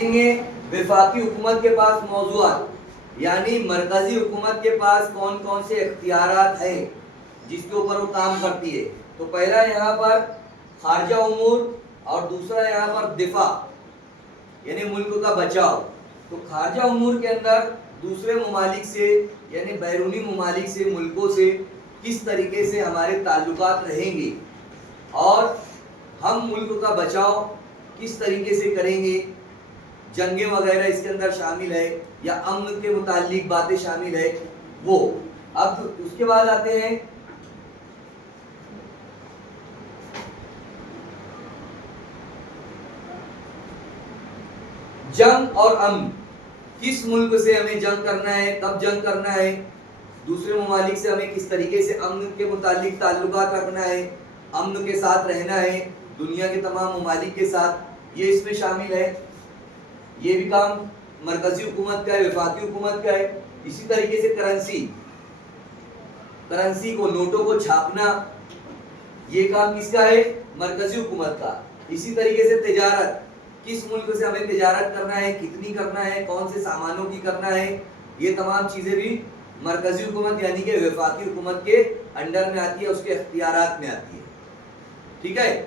وفاقی حکومت کے پاس موضوعات یعنی مرکزی حکومت کے پاس کون کون سے اختیارات ہیں جس کے اوپر وہ کام کرتی ہے. تو پہلا یہاں پر خارجہ امور اور دوسرا یہاں پر دفاع یعنی ملک کا بچاؤ. تو خارجہ امور کے اندر دوسرے ممالک سے یعنی بیرونی ممالک سے ملکوں سے کس طریقے سے ہمارے تعلقات رہیں گے اور ہم ملک کا بچاؤ کس طریقے سے کریں گے. جنگیں وغیرہ اس کے اندر شامل ہے یا امن کے متعلق باتیں شامل ہے وہ. اب اس کے بعد آتے ہیں جنگ اور امن. کس ملک سے ہمیں جنگ کرنا ہے, کب جنگ کرنا ہے, دوسرے ممالک سے ہمیں کس طریقے سے امن کے متعلق تعلقات رکھنا ہے, امن کے ساتھ رہنا ہے دنیا کے تمام ممالک کے ساتھ, یہ اس میں شامل ہے. یہ بھی کام مرکزی حکومت کا ہے, وفاقی حکومت کا ہے. اسی طریقے سے کرنسی کو نوٹوں کو چھاپنا یہ کام کس کا ہے, مرکزی حکومت کا. اسی طریقے سے تجارت, کس ملک سے ہمیں تجارت کرنا ہے, کتنی کرنا ہے, کون سے سامانوں کی کرنا ہے, یہ تمام چیزیں بھی مرکزی حکومت یعنی کہ وفاقی حکومت کے انڈر میں آتی ہے, اس کے اختیارات میں آتی ہے. ٹھیک ہے.